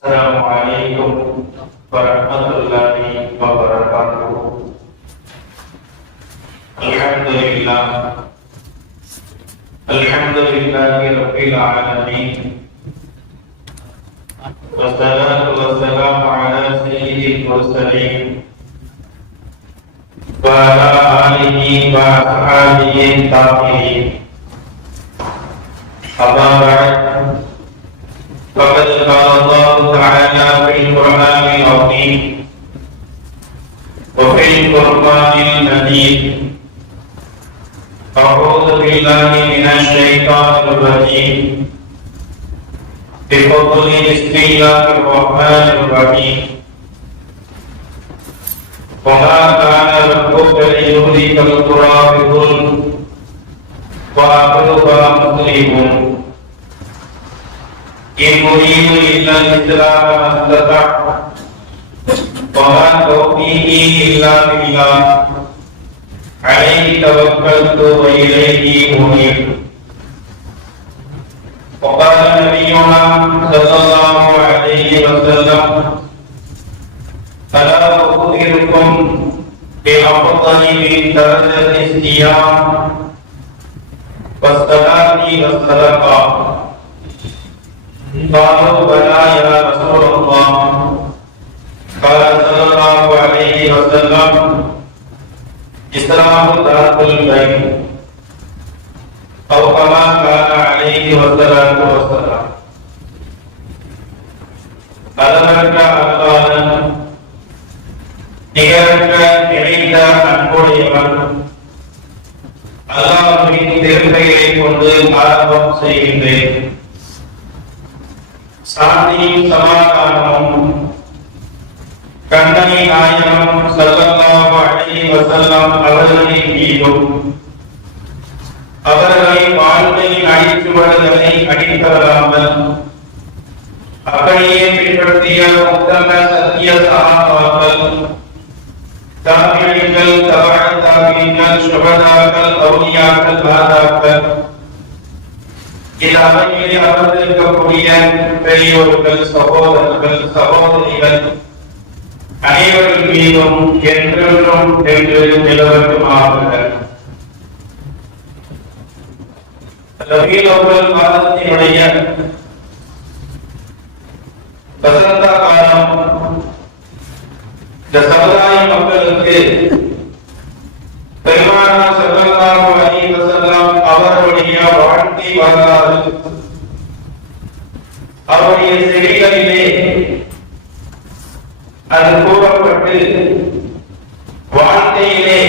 Assalamualaikum warahmatullahi wabarakatuh. Alhamdulillah, alhamdulillahi rabbil alamin. Wassalatu wassalamu ala sayyidil mursalin wa ala alihi wa ashabihi tabi'in. Amma ba'd. فقد قال الله تعالى في القرآن العظيم وفي القرآن المجيد: أعوذ بالله من الشيطان الرجيم بفضل بسم الله الرحمن الرحيم وما كان ربك ليهلك القرى بظلم وأهلها مصلحون إن أريد إلا الإصلاح ما استطعت وما توفيقي إلا بالله عليه توكلت وإليه أنيب. وقال نبينا صلى الله عليه وسلم: ألا أخبركم بأفضل من درجة الصيام والصلاة والصدقة؟ قالوا: بلى يا رسول الله. قال صلى الله عليه وسلم: إصلاح ذات البين، أو كما قال عليه الصلاة والسلام. அளவற்ற அன்பாளன், நிகரற்ற நிறைந்த அன்புடையவன் அல்லாஹ்வின் திருப்பெயரை கொண்டு ஆரம்பம் செய்கின்றேன். சாந்தியும் சமாதானமும் கண்ணனி நாயகம் ஸல்லல்லாஹு அலைஹி வஸல்லம் அவர்களின் மீதும் அவர்களின் வாழ்க்கையின் அடிச்சுவடுகளை அடித்தவராமல் அப்படியே பின்பற்றிய உத்தம சத்திய சஹாபாக்கள், தாபிஈன்கள், தபஅ தாபிஈன்கள், சுஹதாக்கள், அவுலியாக்கள், நாதாக்கள், இல்லாமல் அமர்ந்திருக்கக்கூடிய பெரியோர்கள், சகோதரர்கள், சகோதரிகள் அனைவரின் மீதும் என்றென்றும் என்று நிலவட்டுமாக. ரபீஉல் அவ்வல் மாதத்தினுடைய வசந்த காலம் இந்த சமுதாய மக்களுக்கு பெருமானார் ஸல்லல்லாஹு அலைஹி வஸல்லம் அவருடைய வாழ்க்கை வரலாறு, அவருடைய செடிகளிலே அது கூறப்பட்டு வாழ்க்கையிலே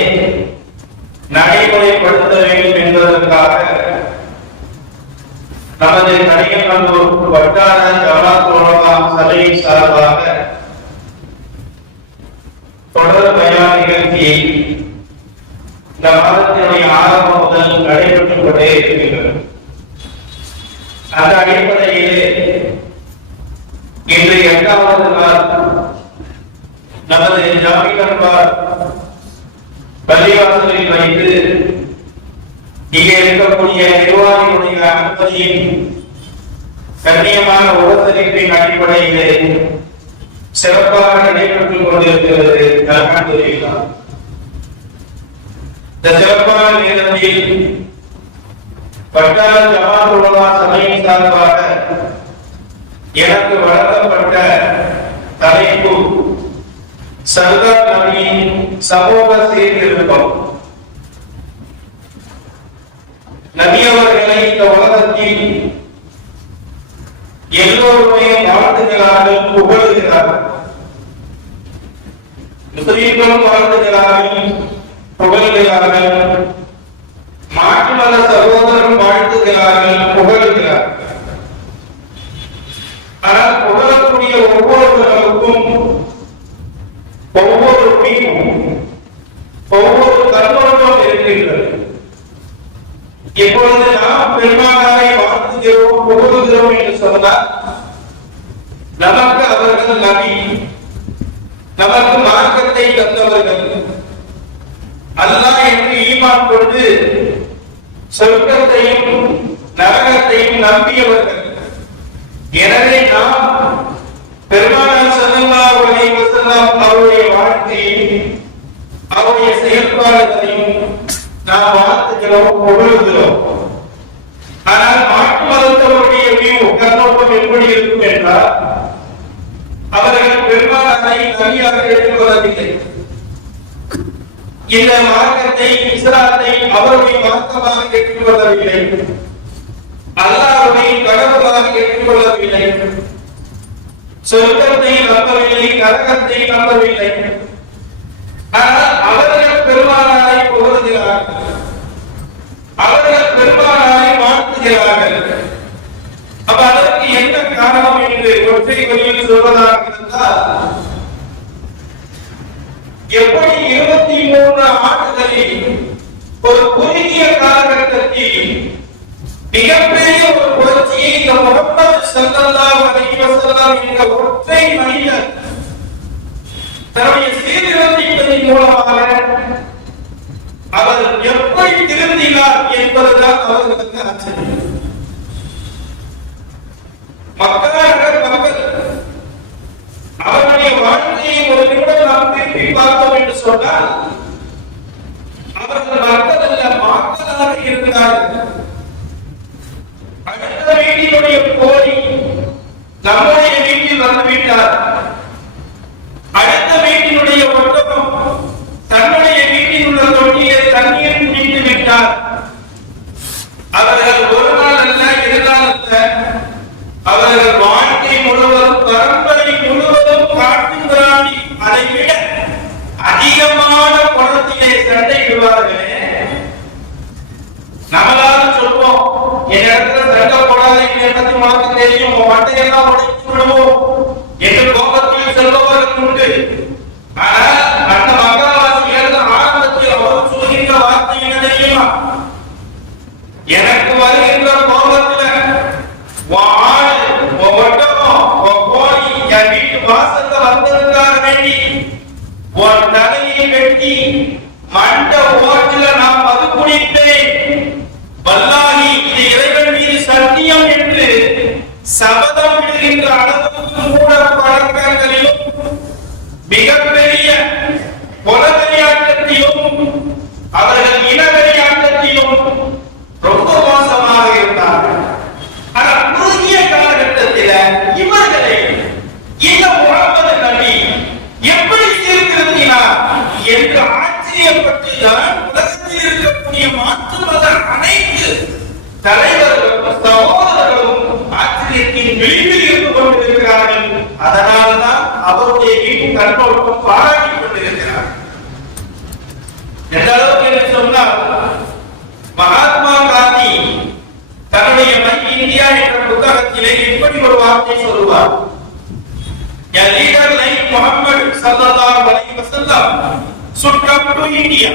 நடைமுறைப்படுத்த வேண்டும் என்பதற்காக நமது கடிகநல்லூர் வட்டார ஜமாத் உலமா சபையின் சார்பாக தொடர் பயான் நிகழ்ச்சியை இந்த மாதத்தினுடைய ஆரம்பம் முதல் நடைபெற்றுக் கொண்டே இருக்கின்றது. அந்த அடிப்படையிலே இன்று 8வது நாள் நமது ஜாமிகன்பார் பள்ளிவாசலில் வைத்து இங்கே இருக்கக்கூடிய நிர்வாகிகளுடைய அனுமதியின் கண்ணியமான உபசரிப்பின் அடிப்படையிலே சிறப்பாக நடைபெற்றுக் கொண்டிருக்கிறது. அல்ஹம்துலில்லாஹ். இந்த சிறப்பான நேரத்தில் வட்டார ஜமாத் உலமா சபையின் சார்பாக எனக்கு வழங்கப்பட்ட தலைப்பு சர்தார் நபியின் சமூக சீர்திருத்தம். நபி அவர்களை இந்த உலகத்தில் எல்லோருமே வாழ்த்துகிறார்கள், புகழுகிறார்கள். முஸ்லிம்களும் வாழ்த்துகிறார்கள், புகழ்கிறார்கள். மாற்று மத சகோதரரும் வாழ்த்துகிறார்கள், புகழ்கிறார்கள். ஆனால் புகழக்கூடிய ஒவ்வொருவருக்கும் ஒவ்வொரு பிரிவும் ஒவ்வொரு கருவமும் இருக்கின்றது. இப்பொழுது நாம் பெருமானாரை வாழ்த்துகிறோம், புகழுகிறோம் என்று சொன்னால் நமக்கு அவர்கள் நபி, நமக்கு மார்க்கத்தை தந்தவர்கள், அல்லாஹ் என்று ஈமான் கொண்டு சொர்க்கத்தையும் நரகத்தையும் நம்பியவர்கள். எனவே நாம் புகழுகிறோம். ஆனால் மாற்று மதத்தவருடைய கண்ணோட்டம் எப்படி இருக்கும் என்றால், அவர்கள் பெரும்பாலான நபியாக ஏற்றுக்கொள்ளவில்லை. இந்த மார்க்கத்தை, இஸ்லாத்தை அவருடைய மார்க்கமாக ஏற்றுக்கொள்ளவில்லை, அல்லாஹ்வை கடவுளாக ஏற்றுக்கொள்ளவில்லை, சொர்க்கத்தை நம்பவில்லை, நரகத்தை நம்பவில்லை. ஆனால் அவர்கள் பெருமானாரை புகழுகிறார்கள், அவர்கள் பெருமானாரை வாழ்த்துகிறார்கள். அப்ப அதற்கு என்ன காரணம் என்று ஒற்றை வரியில் சொல்வதாக இருந்தால், எப்படி 23 ஆண்டுகளில் ஒரு குறுகிய காலகட்டத்தில் மிகப்பெரிய ஒரு புரட்சியை இந்த முஹம்மது ஸல்லல்லாஹு அலைஹி வஸல்லம் என்ற ஒற்றை மனிதர் தன்னுடைய சீர்திருத்தத்தின் மூலமாக அவர் எப்படி திருந்தினார் என்பதுதான் அவர்களுக்கு ஆச்சரியம். மக்கள் அவருடைய வாழ்க்கையை ஒரு நிமிடம் நாம் திருப்பி பார்த்தோம் என்று சொன்னால், அவர்கள் மக்கள் அல்ல, மக்களாக இருக்கிறார்கள். அடுத்த வீட்டினுடைய கோழி நம்முடைய வீட்டில் வந்துவிட்டார், அடுத்த வீட்டினுடைய ஒட்டகம் தன்னுடைய வீட்டில் உள்ள தொட்டியிலே தண்ணீர் குடித்து விட்டார். அவர்கள் ஒரு நாள் அல்ல, 2 நாள் அல்ல, அவர்கள் வாழ்க்கை முழுவதும், பரம்பரை முழுவதும் காட்டு பிராணி அதை விட அதிகமான குளத்திலே சண்டையிடுவார்களே. நம்மளால சொல்வோம், என் இடத்துல சண்டை போடாத, என் இடத்துல உனக்கு தெரியும், மட்டையெல்லாம் உடைத்து விடுவோம் என்று கோபத்தில் செல்பவர்கள் உண்டு. ஆனால் அந்த மகாவாசிகள் ஆரம்பத்தில் அவர் சொல்கின்ற வார்த்தை என்ன தெரியுமா? எனக்கு வருகின்ற கோபத்தில் என் வீட்டு வாசல்ல வந்ததுக்காக வேண்டி உன் தலையை வெட்டி மண்ட ஓட்டில நான் மது குடித்தேன், வல்லாஹி இது இறைவன் மீது சத்தியம் என்று சபதம் விடுகின்ற அளவுக்கு மூட பழக்கங்களிலும் மிகப்பெரிய கொலவெறியாட்டத்திலும் அவர்கள் இனவெறியாட்டத்திலும் ரொம்ப மோசமாக இருந்தார்கள். ஆனால் குறுகிய காலகட்டத்தில் இவர்களை இந்த முஹம்மது நபி எப்படி சீர்திருத்தினார் என்று ஆச்சரியப்பட்டுதான் உலகத்தில் இருக்கக்கூடிய மாற்று மத அனைத்து தலைவர்களும் சகோதரர்களும் ஆச்சரியத்தின் விளிம்பில் இருந்து கொண்டிருக்கிறார்கள். அதனால்தான் அவருடைய வீட்டு கண்ணோட்டம் பாராட்டிக் கொண்டிருக்கிறார். எந்த அளவுக்கு என்று சொன்னால், மகாத்மா காந்தி தன்னுடைய மை இந்தியா என்ற புத்தகத்திலே இப்படி ஒரு வார்த்தை சொல்லுவார்: A leader like Muhammad sallallahu alaihi wasallam should come to India.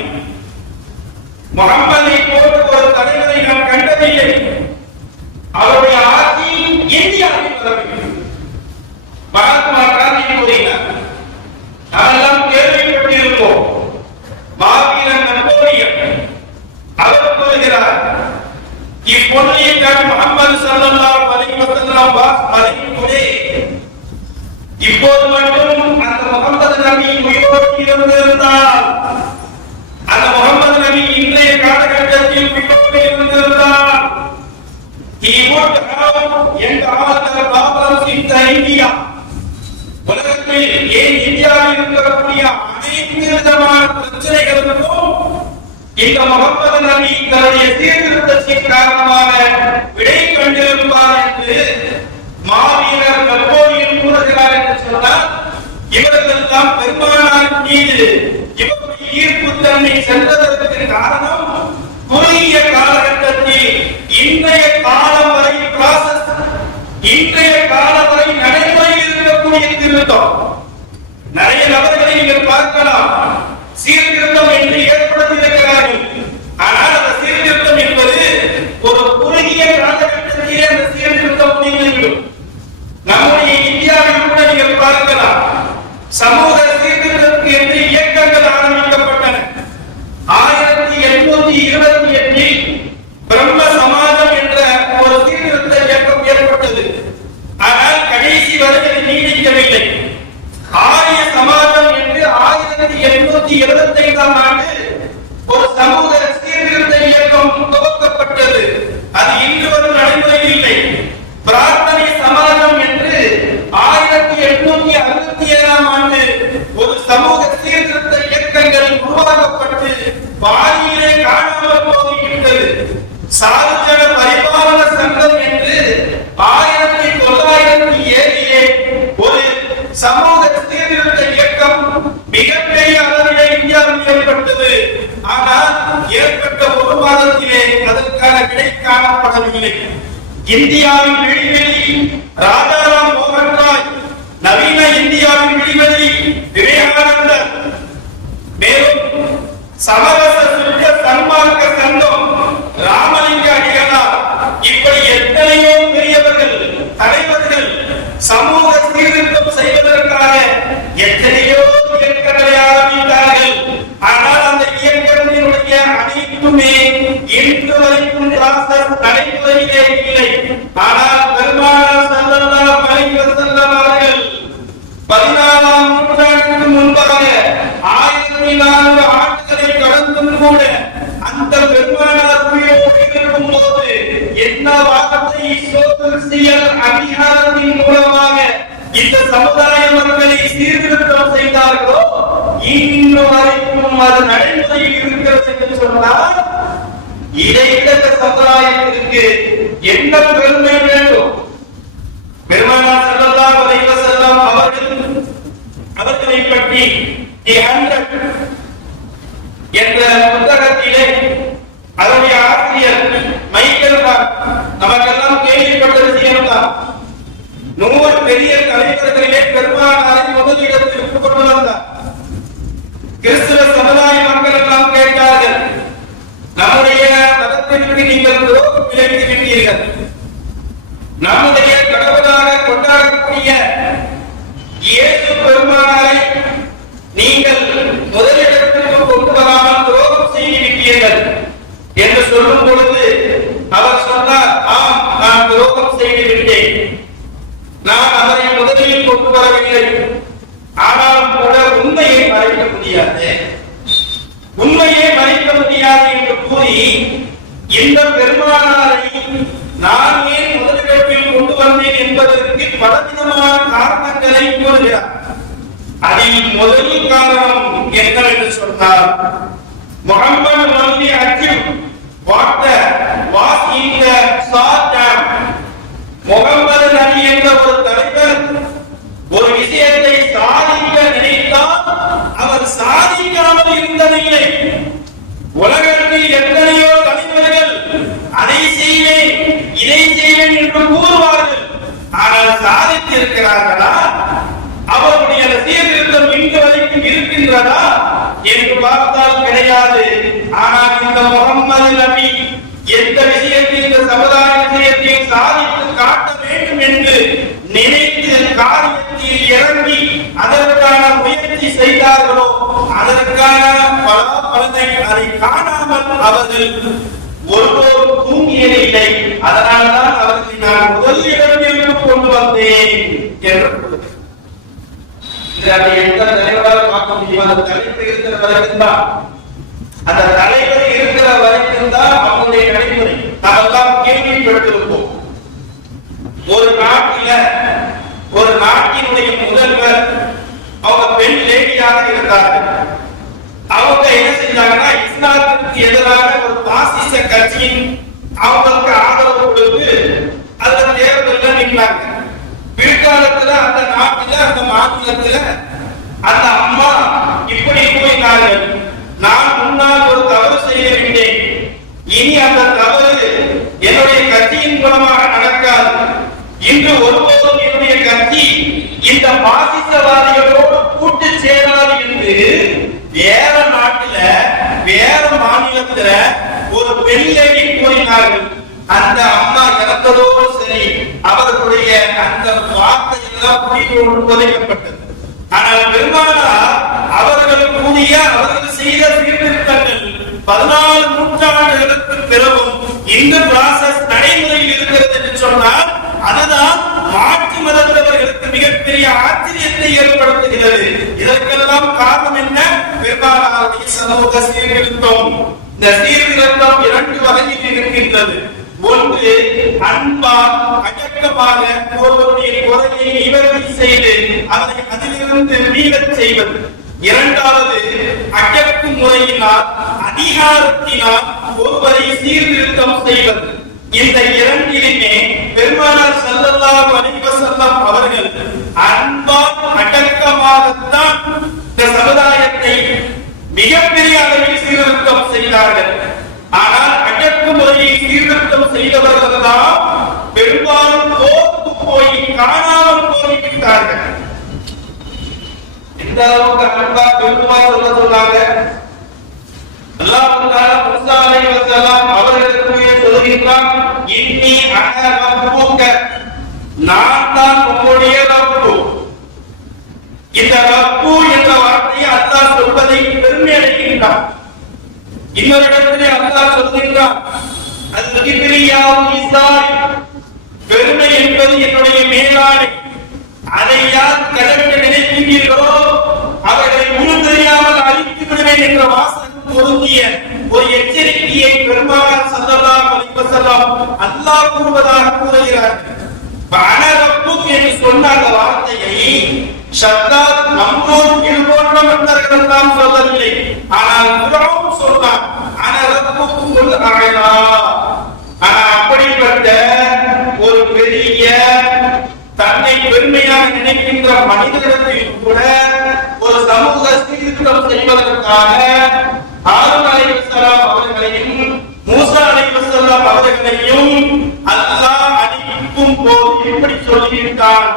முஹம்மதை போன்ற ஒரு தலைவரை நாம் கண்டதில்லை, அவருடைய ஆட்சி இந்தியாவில் வர வேண்டும். மகாத்மா காந்தி கூறினார். நாமெல்லாம் கேள்விப்பட்டிருப்போம், மாவீரன் நெப்போலியன் அவர் கூறுகிறார், இப்பொழுது முஹம்மது ஸல்லல்லாஹு அலைஹி வஸல்லம் was alive today. இப்போது மட்டும் அந்த முஹம்மது நபி உயிரோடு இருந்திருந்தால், அந்த முஹம்மது நபி இன்றைய காலகட்டத்தில் உயிரோடு இருந்திருந்தால், he would have end all the problems in the India. உலகத்தில் ஏன் இந்தியாவில் இருக்கக்கூடிய அனைத்து விதமான பிரச்சனைகளுக்கும் இந்த முஹம்மது நபி தன்னுடைய சீர்திருத்தத்தின் காரணமாக விடை கண்டிருப்பார் என்று மாவீரர் நெப்போலியன் கூறுகிறார் என்று சொன்னால், இவர்கள் தான் பெருமானார் மீது இவருடைய ஈர்ப்புத்தன்மை சென்றதற்கு காரணம் குறுகிய காலகட்டத்தில் இன்றைய காலம் வரை ப்ராசஸ், இன்றைய காலம் வரை நடைமுறையில் இருக்கக்கூடிய திருத்தம். நிறைய நபர்களை நீங்கள் பார்க்கலாம், சீர்திருத்தம் என்று ஏற்படுத்தியிருக்கிறார்கள். ஆனால் அந்த சீர்திருத்தம் என்பது ஒரு குறுகிய காலகட்டத்திலே அந்த சீர்திருத்தம் முடிந்துவிடும். நம்முடைய இந்தியாவில் கூட நீங்கள் பார்க்கலாம், சமூக சீர்திருத்தம் என்று இயக்கங்கள் ஆரம்பிக்கப்பட்டன. 1828 பிரம்ம சமாஜம் என்ற ஒரு சீர்திருத்த இயக்கம் ஏற்பட்டது. ஆனால் கடைசி வரை நீடிக்கவில்லை. ஆரிய சமாஜம் என்று 1875 ஆண்டு ஒரு சமூக சீர்திருத்த இயக்கம் சமூகம் துவக்கப்பட்டது. அது இன்று வரை நடைமுறையில் இல்லை. பிரார்த்தனை சமாஜம் என்று 1867ஆம் ஆண்டு ஒரு சமூக சீர்திருத்த இயக்கங்கள் உருவாக்கப்பட்டு பாதியிலே காணாமல் போய்விட்டது. சாதுஜன பரிபாலன சங்கம் என்று 1907 ஒரு சமூக சீர்திருத்த இயக்கம் மிகப்பெரிய அளவிலே இந்தியாவில் ஏற்பட்டது. ஆனால் ஏற்பட்ட ஒரு மாதத்திலே அதற்கான விடை காணப்படவில்லை. இந்தியாவின் விழிவெளி ராஜாராம் மோகன் ராய், நவீன இந்தியாவின் விழிவெளி விவேகானந்தர், மேலும் சமரச சுத்த சன்மார்க்க சங்கம் ராமலிங்க அடிகளார், இப்படி எத்தனையோ பெரியவர்கள் தலைவர்கள் சமூக சீர்திருத்தம் செய்வதற்காக எத்தனையோ இயக்கங்களை ஆரம்பித்தார்கள். ஆனால் அந்த இயக்கத்தினுடைய அனைத்துமே இன்று வரைக்கும் நடைமுறையிலே இல்லை. ஆனால் பெருமானார் ஸல்லல்லாஹு அலைஹி வஸல்லம் அவர்கள் 14ஆம் நூற்றாண்டுக்கு முன்பாக 1400 ஆண்டுகளை கடந்தும் கூட அந்த பெருமானார் உயிரோடு இருக்கும் போது என்ன வார்த்தை சோதல் அதிகாரத்தின் மூலமாக இந்த சமுதாய மக்களை சீர்திருத்தம் செய்தார்களோ இன்று வரைக்கும் அது நடைமுறையில் இருக்கிறது என்று சொன்னால் இடைத்தக்க சமுதாயத்திற்கு என்ன பெருமை வேண்டும்? பெருமானார் ஸல்லல்லாஹு அலைஹி வஸல்லம் அவர்களை பற்றி தி 100 என்ற புத்தகத்திலே அதனுடைய ஆசிரியர் மைக்கேல் ராக் நமக்கெல்லாம் கேள்விப்பட்ட விஷயம்தான். 100 பெரிய தலைவர்களிலே பெருமானாரை முதலிடத்திற்கு கொண்டு வந்தார். கிறிஸ்தவ சமுதாய மக்கள் எல்லாம் கேட்டார்கள், நம்முடைய மதத்திற்கு நீங்கள் துரோகம் விளைவித்து விட்டீர்கள், நம்முடைய கடவுளாக கொண்டாடக்கூடிய இயேசு பெருமானாரை நீங்கள் முதலிடத்திற்கு கொண்டு வராமல் துரோகம் செய்து விட்டீர்கள் என்று சொல்லும் பொழுது அவர் சொன்னார், ஆம், நான் துரோகம் செய்து விட்டேன், நான் அவரை முதலில் கொண்டு வரவில்லை. ஆனாலும் கூட உண்மையை மறைக்க முடியாது, உண்மையை மறைக்க முடியாது என்று கூறி இந்த பெருமானாரை நான் ஏன் முதலிடத்தில் கொண்டு வந்தேன் என்பதற்கு பலவிதமான காரணங்களை கூறுகிறார். அதில் முதல் காரணம் என்னவென்று சொன்னார், முஹம்மது நபி achieve what was in the short time. Muhammad நபி என்ற ஒரு தலைவர் ஒரு விஷயத்தை சாதிக்க நினைத்தால் அவர் சாதிக்காமல் இருந்ததில்லை. உலகத்தில் எத்தனையோ தலைவர்கள் அதை செய்வேன் இதை செய்வேன் என்று கூறுவார்கள், ஆனால் சாதித்து இருக்கிறார்களா? அவருடைய சீர்திருத்தம் இன்று வரைக்கும் இருக்கின்றதா என்று பார்த்தால் கிடையாது. ஆனால் இந்த முஹம்மது நபி எந்த விஷயத்தில் இந்த சமுதாய விஷயத்தை சாதித்து காட்ட வேண்டும் என்று நினைத்து காரியத்தில் இறங்கி அதற்கான முயற்சி செய்தார்களோ அதற்கான பலனை அதை காணாமல் அவர்கள் ஒருபோது தூங்கியதில்லை. அதனால்தான் அவர்களை நான் முதல் இடத்திற்கு கொண்டு வந்தேன் என்று எந்த தலைவராக பார்க்க முடியும்? அந்த தலைவர் இருக்கிற வரைக்கும் தான், அந்த தலைவர் இருக்கிற வரைக்கும் தான் அவங்களுடைய நடைமுறை. நாமெல்லாம் கேள்விப்பட்டிருப்போம், ஒரு நாட்டில ஒரு நாட்டினுடைய முதல்வர் அவங்க பெண் லேடியாக இருந்தார்கள். அவங்க என்ன செஞ்சாங்கன்னா, இஸ்லாத்துக்கு எதிரான ஒரு பாசிச கட்சியின் அவங்களுக்கு ஆதரவு கொடுத்து அந்த தேர்தலில் நின்றாங்க. பிற்காலத்துல அந்த நாட்டில அந்த மாநிலத்துல அந்த அம்மா இப்படி கூறினார்கள், நான் முன்னால் ஒரு தவறு செய்திருந்தேன், இனி அந்த தவறு என்னுடைய கட்சியின் மூலமாக நடக்காது. இன்று ஒருபோதும் என்னுடைய கட்சி இந்த பாசிசவாதிகளோடு கூட்டு சேராது என்று வேற நாட்டில வேற மாநிலத்துல ஒரு பெண்ணிலை கூறினார்கள். அந்த அம்மா இறந்ததோடு சரி, அவர்களுடைய அந்த வார்த்தை எல்லாம் புதைக்கப்பட்டது. ஆனால் பெருமானார் அவர்கள் கூறிய அவர்கள் செய்த சீர்திருத்தங்கள் 14 நூற்றாண்டுகளுக்கு பிறகும் இந்த ப்ராசஸ் நடைமுறையில் இருக்கிறது என்று சொன்னால் அதுதான் மாற்று மதத்தவர்களுக்கு மிகப்பெரிய ஆச்சரியத்தை ஏற்படுத்துகிறது. இதற்கெல்லாம் காரணம் என்ன? பெருமானாருடைய சமூக சீர்திருத்தம். இந்த சீர்திருத்தம் இரண்டு வகையில் இருக்கின்றது. ஒன்று அன்பால் அடக்கமாக ஒருவருடைய குறையை நிவர்த்தி செய்து அதை அதிலிருந்து மீளச் செய்வது. இரண்டாவது அடக்கு முறையினால் அதிகாரத்தினால் ஒருவரை சீர்திருத்தம் செய்வது. இந்த இரண்டிலுமே பெருமானார் ஸல்லல்லாஹு அலைஹி வஸல்லம் அவர்கள் அன்பால் அடக்கமாகத்தான் இந்த சமுதாயத்தை மிகப்பெரிய அளவில் சீர்திருத்தம் செய்தார்கள். ஆனால் அடக்குமுறையை சீர்திருத்தம் செய்தவர்கள் தான் பெரும்பாலும் தோற்று போய் காணாமல் போய்விட்டார்கள். இந்த அளவுக்கு அன்பா பெருமா சொல்ல சொன்னாங்க. அல்லாஹ் தஆலா மூஸா அலைஹிஸ்ஸலாம் அவர்களுக்கு சொல்கிறான், இன்னி அன ரப்புக, நான் தான் உங்களுடைய ரப்பு. இந்த ரப்பு என்ற வார்த்தையை அல்லாஹ் சொல்வதை பெருமை அடைகின்றான். இன்னொரு இடத்திலே அல்லாஹ் சொல்கிறான், அது கிப்ரியாவும் இஸ்ஸாய், பெருமை என்பது என்னுடைய மேலாடை, அதை யார் கடக்க நினைக்கின்றீர்களோ அவர்களை முழு தெரியாமல் அழித்து விடுவேன் என்ற வாசகம் பொருந்திய ஒரு எச்சரிக்கையை பெருமானார் ஸல்லல்லாஹு அலைஹி வஸல்லம் அல்லாஹ் கூறுவதாக கூறுகிறார்கள். பனரப்புக் என்று சொன்ன அந்த வார்த்தையை ஷத்தாத் மம்னூன் இல்போன்ற மன்னர்கள் தான் சொல்லவில்லை. ஆனால் குர்ஆன் சொன்னான், அனரப்புக்குல் அலா. அப்படிப்பட்ட ஒரு பெரிய தன்னை பெருமையாக நினைக்கின்ற மனிதர்களிடத்தில் கூட ஒரு சமூக சீர்திருத்தம் செய்வதற்காக ஹாரூன் அலைஹிஸ்ஸலாம் அவர்களையும் மூஸா அலைஹிஸ்ஸலாம் அவர்களையும் அல்லாஹ் அனுப்பும் போது இப்படி சொல்லிவிட்டான்,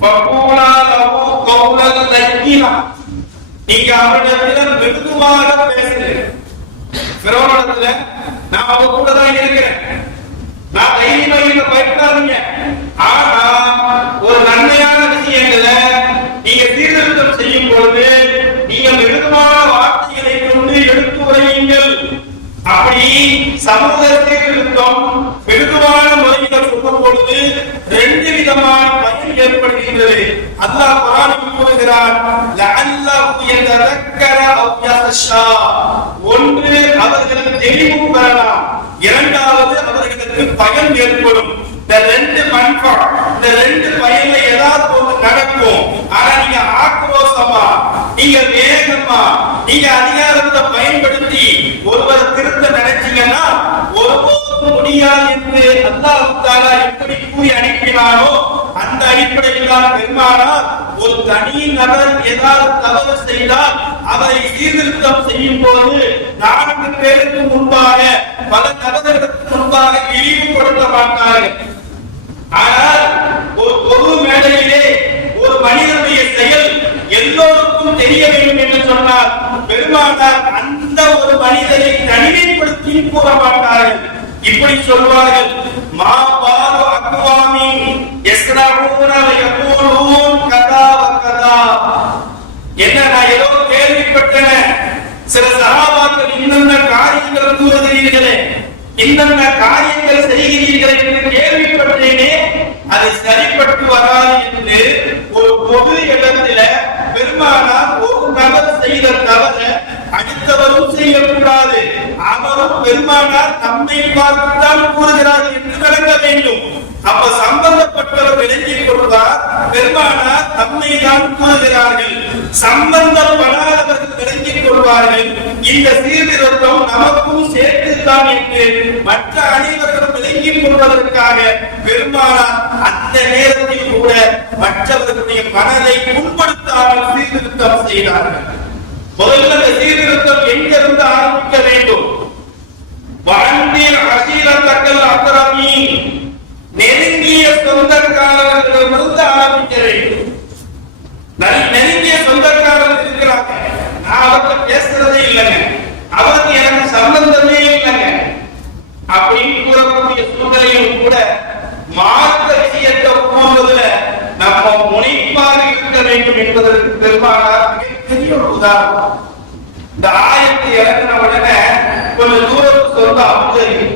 ஃபகூலா லஹு கௌலன் லய்யினா, நீங்க அவரிடத்தில் மிருதுவாக பேசுங்க. ஃபிரௌனிடத்துல நான் அவங்க கூட தான் இருக்கிறேன், நான் தைரியமாக பயப்படாதீங்க. ஆனா ஒரு நன்மையான விஷயங்களை நீங்க சீர்திருத்தம் செய்யும் பொழுது நீங்க மிருதுவான வார்த்தைகளை கொண்டு எடுத்து உரையுங்கள். அப்படி சமூக சீர்திருத்தம் மிருதுவான முறையில் சொல்லும் பொழுது ரெண்டு விதமான பயன் ஏற்படுகின்றது. அல்லாஹ் குர்ஆனில் கூறுகிறான், லஅல்லஹு யதக்கர அவ் யஹ்ஷா, ஒன்று அவர்கள் தெளிவு பெறலாம், இரண்டாவது அவர்களுக்கு பயன் ஏற்படும். இந்த ரெண்டு மன்ஃபா, இந்த ரெண்டு பயன்ல ஏதாவது ஒன்று நடக்கும். ஆனா நீங்க ஆக்ரோஷமா, நீங்க வேகமா, நீங்க அதிகாரத்தை பயன்படுத்தி ஒருவரை திருத்த நினைச்சீங்கன்னா ஒருபோதும் முடியாது என்று அல்லாஹ் தஆலா எப்படி கூறி அனுப்பினாரோ அந்த அடிப்படையில் தான் பெருமானார் ஒரு தனி நபர் ஏதாவது தவறு செய்தால் அவரை சீர்திருத்தம் செய்யும் போது 4 பேருக்கு முன்பாக, பல நபர்களுக்கு முன்பாக இழிவுபடுத்த மாட்டார்கள். ஆனால் ஒரு பொது மேடையிலே ஒரு மனிதனுடைய செயல் எல்லோருக்கும் தெரிய வேண்டும் என்று சொன்னால் பெருமானார் அந்த ஒரு மனிதனை தனிமைப்படுத்தி கூற மாட்டார்கள். இப்படி சொல்வார்கள், மா பாரு அக்வாமி யஸ்ரஊன வ யகூலூன் கதா வ கதா. என்ன, நான் ஏதோ கேள்விப்பட்டேன், சில சஹாபாக்கள் இன்னென்ன காரியங்கள் கூறுகிறீர்களே, இன்னென்ன காரியங்கள் செய்கிறீர்கள் என்று கேள்விப்பட்டேனே, அது சரிப்பட்டு வராது என்று ஒரு பொது இடத்துல பெருமானார் ஒரு நபர் செய்த தவற அடுத்தவரும் செய்யக்கூடாது, அவரும் பெருமானார் நம்மை பார்த்துத்தான் கூறுகிறார்கள் என்று விளங்க வேண்டும். அப்ப சம்பந்தப்பட்டவர் விளங்கிக் கொள்வார், பெருமானார் நம்மை தான் கூறுகிறார்கள். சம்பந்தப்படாதவர்கள் விளங்கிக் கொள்வார்கள், இந்த சீர்திருத்தம் நமக்கும் சேர்த்துத்தான் என்று மற்ற அனைவரும் விளங்கிக் கொள்வதற்காக பெருமானார் அந்த நேரத்தில் கூட மற்றவர்களுடைய மனதை புண்படுத்தாமல் சீர்திருத்தம் செய்தார்கள். முதல்ல இந்த சீர்திருத்தம் எங்கிருந்து ஆரம்பிக்க வேண்டும்? வளர்ந்தீர் அசீரத்தக்கல் அக்ரமீன், நெருங்கிய சொந்தக்காரர்களிடமிருந்து ஆரம்பிக்க வேண்டும். நெருங்கிய சொந்தக்காரர்கள் இருக்கிறாங்க, நான் அவர்கிட்ட பேசுறதே இல்லைங்க, அவருக்கு எனக்கு சம்பந்தமே இல்லைங்க அப்படின்னு கூறக்கூடிய சூழ்நிலையும் கூட மார்க்க விஷயத்தை கூறுவதில் நம்ம முனைப்பாக இருக்க வேண்டும் என்பதற்கு பெருமானார் மிகப்பெரிய ஒரு உதாரணம். இந்த ஆயத்தை இறங்கின உடனே கொஞ்சம் தூரத்துக்கு சொல்ல அபூஜஹல்